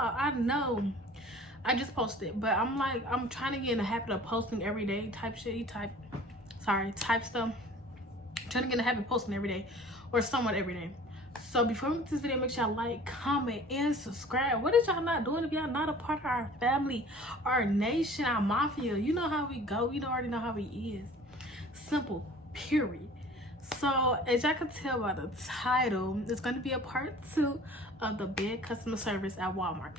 y'all, I know I just posted, but I'm like, I'm trying to get in the habit of posting every day type shit. Type stuff. I'm trying to get in the habit of posting every day, or somewhat every day. So before we get this video, make sure y'all like, comment, and subscribe. What is y'all not doing if y'all not a part of our family, our nation, our mafia? You know how we go. You already know how we is. Simple, period. So as y'all can tell by the title, it's going to be a part 2 of the bad customer service at Walmart.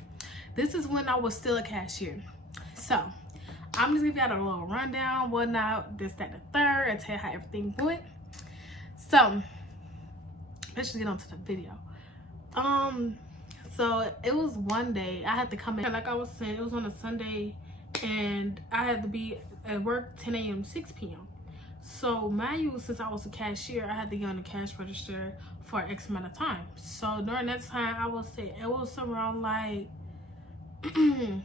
This is when I was still a cashier. So I'm just giving y'all a little rundown, whatnot, this, that, and the third, and tell you how everything went. So let's just get on to the video. So it was one day I had to come in, like I was saying, it was on a Sunday, and I had to be at work 10 a.m. to 6 p.m. So mind you, since I was a cashier, I had to get on the cash register for X amount of time. So during that time, I would say it was around like I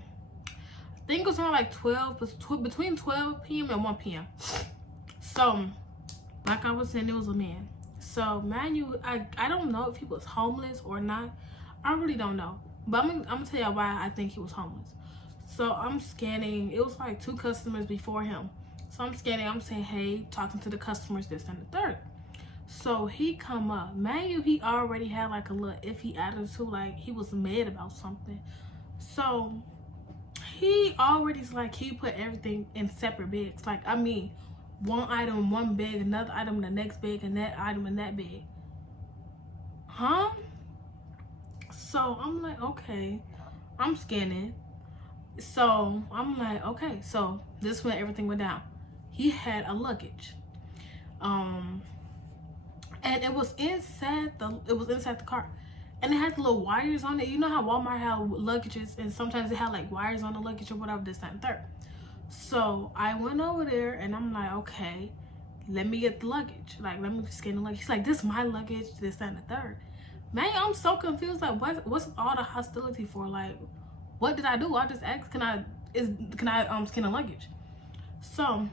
think it was around like 12, between 12 p.m. and 1 p.m. So like I was saying, it was a man. So mind you, I don't know if he was homeless or not. I really don't know. But I'm gonna tell you why I think he was homeless. So I'm scanning. It was like 2 customers before him. So I'm scanning. I'm saying, hey, talking to the customers, this and the third. So he come up. Mind you, he already had like a little iffy attitude. Like he was mad about something. So he already's like, he put everything in separate bags. Like, I mean, one item in one bag, another item in the next bag, and that item in that bag. Huh? So I'm like, okay. I'm scanning. So I'm like, okay. So this is when everything went down. He had a luggage. And it was inside the car. And it had little wires on it. You know how Walmart had luggages, and sometimes it had like wires on the luggage or whatever, this, that, and third. So I went over there and I'm like, okay, let me get the luggage. Like, let me just get the luggage. He's like, this is my luggage, this, that, and the third. Man, I'm so confused. Like, what's all the hostility for? Like, what did I do? I just asked, can I scan the luggage? So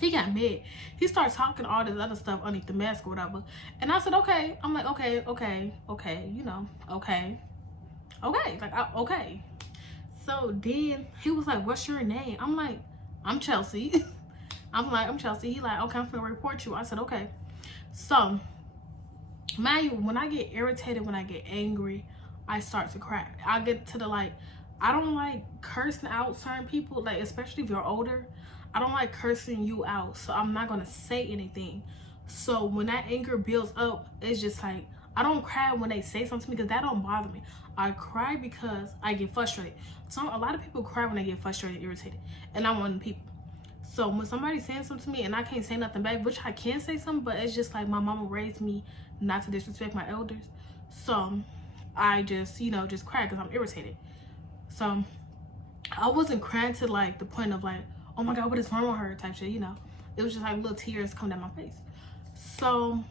he got mad. He started talking all this other stuff underneath the mask or whatever. And I said, okay. I'm like, okay, you know, okay. Like, okay. So then he was like, what's your name? I'm like, I'm Chelsea. I'm Chelsea. He like, okay, I'm gonna report you. I said, okay. So, mind you, when I get irritated, when I get angry, I start to cry. I get to the like, I don't like cursing out certain people, like especially if you're older. I don't like cursing you out, so I'm not gonna say anything. So when that anger builds up, it's just like, I don't cry when they say something to me because that don't bother me. I cry because I get frustrated. So a lot of people cry when they get frustrated, irritated, and I'm one of the people. So when somebody's saying something to me and I can't say nothing back, which I can say something, but it's just like my mama raised me not to disrespect my elders. So I just, you know, just cry because I'm irritated. So I wasn't crying to like the point of like, oh my God, what is wrong with her type shit, you know. It was just like little tears coming down my face. So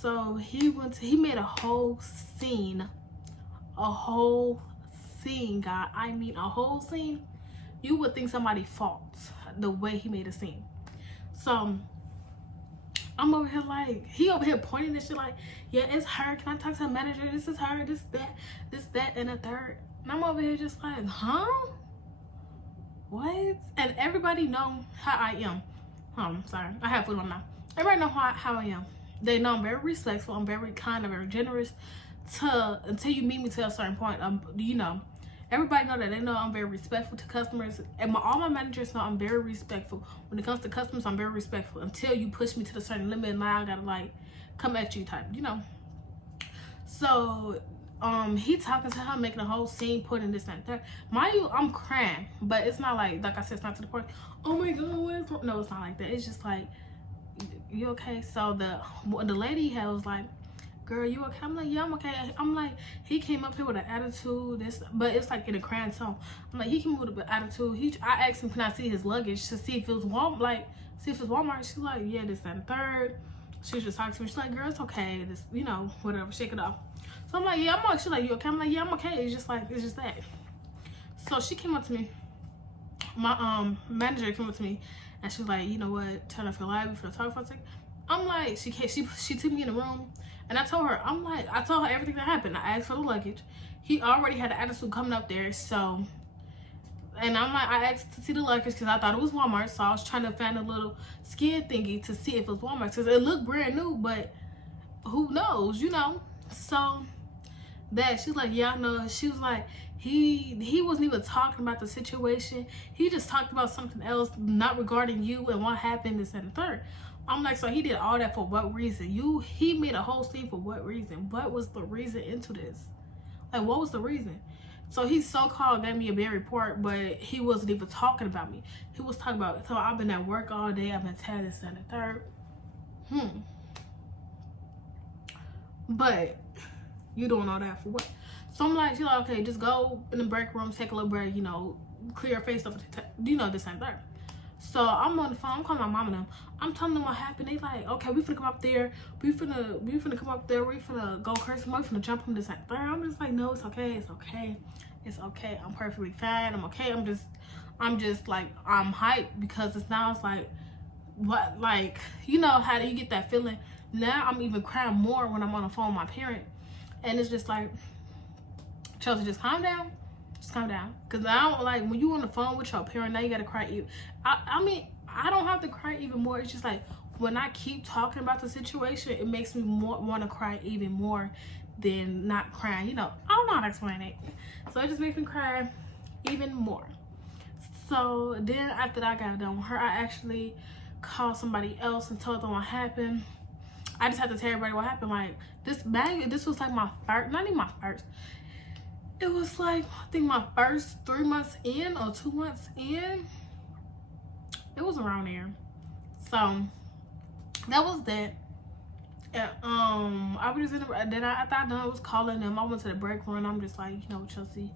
so he made a whole scene, God. I mean, a whole scene. You would think somebody fought the way he made a scene. So I'm over here like, he over here pointing this shit like, yeah, it's her. Can I talk to the manager? This is her. This, that, and the third. And I'm over here just like, huh? What? And everybody know how I am. I'm sorry. I have food on my mouth. Everybody know how I am. They know I'm very respectful. I'm very kind. I'm very generous. Until you meet me to a certain point, you know, everybody know that. They know I'm very respectful to customers, and all my managers know I'm very respectful. When it comes to customers, I'm very respectful until you push me to the certain limit, and now I gotta like come at you type, you know. So he talking to her, making a whole scene, putting this and that. Mind you, I'm crying, but it's not like I said, it's not to the point, oh my God, what is wrong? No, it's not like that. It's just like, you okay? So the lady was like, girl, you okay? I'm like, yeah, I'm okay. I'm like, he came up here with an attitude, but it's like in a crying tone. I'm like, he came up with an attitude. I asked him, can I see his luggage to see if it was Walmart? She's like, yeah, this, that, and third. She was just talking to me. She's like, girl, it's okay. This, you know, whatever, shake it off. So I'm like, yeah, I'm okay. She's like, you okay? I'm like, yeah, I'm okay. It's just that. So she came up to me. My manager came up to me, and she was like, you know what? Turn off your live before I talk for a second. I'm like, she took me in the room, And I told her, I told her everything that happened. I asked for the luggage. He already had an attitude coming up there, so. And I'm like, I asked to see the luggage because I thought it was Walmart, so I was trying to find a little skin thingy to see if it was Walmart because it looked brand new, but who knows, you know? So that she's like, yeah, I know. She was like, he wasn't even talking about the situation. He just talked about something else, not regarding you and what happened, this and the third. I'm like, so he did all that for what reason? He made a whole scene for what reason? What was the reason into this? Like, what was the reason? So he so-called gave me a bad report, but he wasn't even talking about me. He was talking about, so I've been at work all day. I've been tired, this and the third. But you doing all that for what? So I'm like, she's like, okay, just go in the break room, take a little break, you know, clear your face up, you know, this and that. So I'm on the phone, I'm calling my mom and them. I'm telling them what happened. They like, okay, we finna come up there. We finna come up there. We finna go curse. We finna jump on this and that. I'm just like, no, it's okay. It's okay. It's okay. I'm perfectly fine. I'm okay. I'm just like, I'm hyped because it's now, it's like, what, like, you know, how do you get that feeling? Now I'm even crying more when I'm on the phone with my parent. And it's just like, Chelsea, just calm down. Just calm down. Because now, like, when you on the phone with your parent, now you got to cry. I mean, I don't have to cry even more. It's just like, when I keep talking about the situation, it makes me want to cry even more than not crying. You know, I don't know how to explain it. So it just makes me cry even more. So then after I got done with her, I actually called somebody else and told them what happened. I just had to tell everybody what happened. Like, this was like my first, not even my first. It was like, I think my first 3 months in or 2 months in. It was around there. So that was that. And, I was just in the, then after I done, I was calling them. I went to the break room. I'm just like, you know, Chelsea.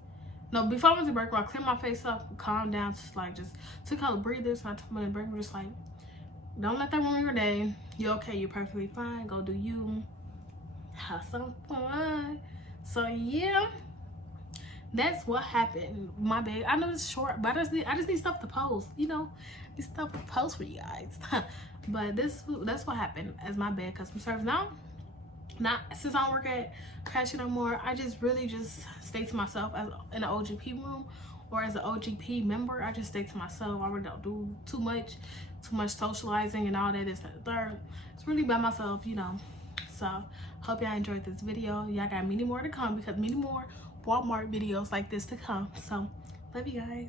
No, before I went to the break room, I cleared my face up, calmed down, just like, just took out the breathers. And I told them in the break room, just like, don't let that ruin your day. You're okay. You're perfectly fine. Go do you. Have some fun. So yeah, that's what happened. My bad. I know it's short, but I just need stuff to post. You know, need stuff to post for you guys. But that's what happened as my bad customer service. Now, not since I don't work at Cashier no more, I just really just stay to myself as in the OGP room or as an OGP member. I just stay to myself. I really don't do too much socializing and all that. This and the third. It's really by myself, you know. So hope y'all enjoyed this video. Y'all got many more to come because many more Walmart videos like this to come. So love you guys.